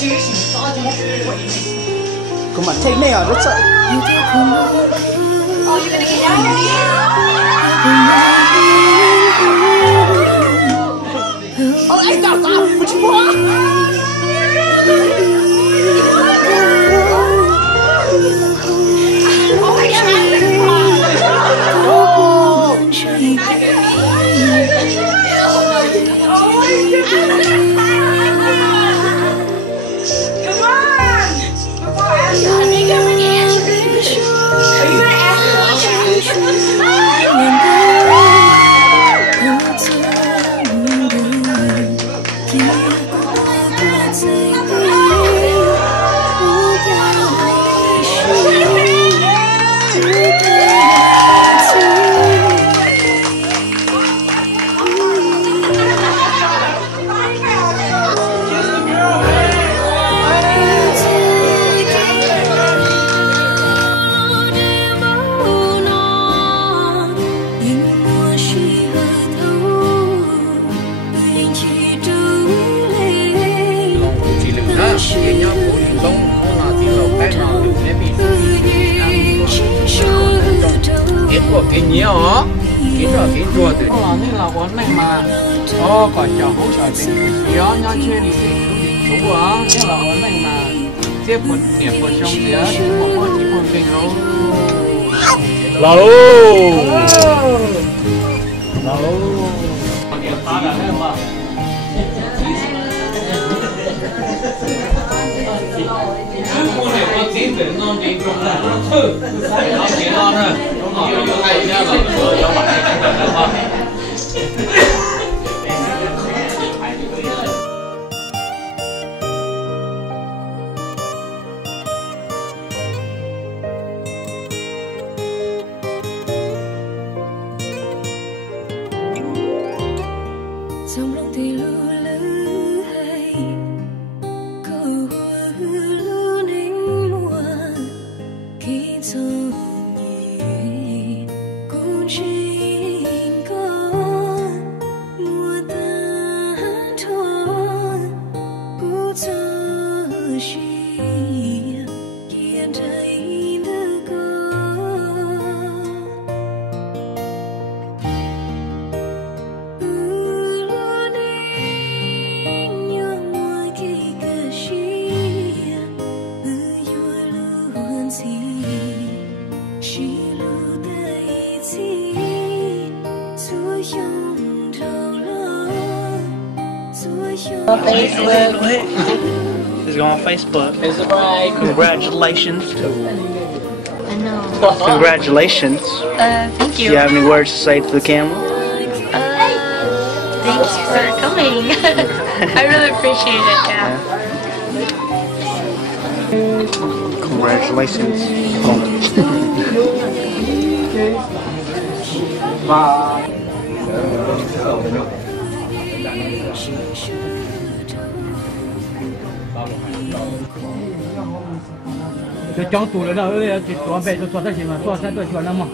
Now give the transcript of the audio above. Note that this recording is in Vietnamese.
Come on, take me out. Let's go. Oh, you're gonna get down here? Oh, I got that. What you want? Oh my God! cái nhiều ó cái chùa từ đó nên là quán này mà có cháu hỗ trợ tình yếu nhau chơi thì chú á nên là quán này mà tiếp một điểm một trong phía một con chỉ một kinh đâu lâu điểm phá là hết mà con này có chín để non thì cũng là nó thử nó chỉ non rồi nó hay nha là nó bạn ấy cần được không trong lòng thì lưu lữ hay câu lưu nính mùa khi trong nhị cũng chỉ có mùa ta thôi cũng cho chỉ kia đây nữa Facebook. This is going on Facebook. Congratulations. I know. Congratulations. Thank you. Do you have any words to say to the camera? Thank you for coming. I really appreciate it. Yeah. Congratulations.就讲多了，那后来就做饭就做这些嘛，做菜都做那么。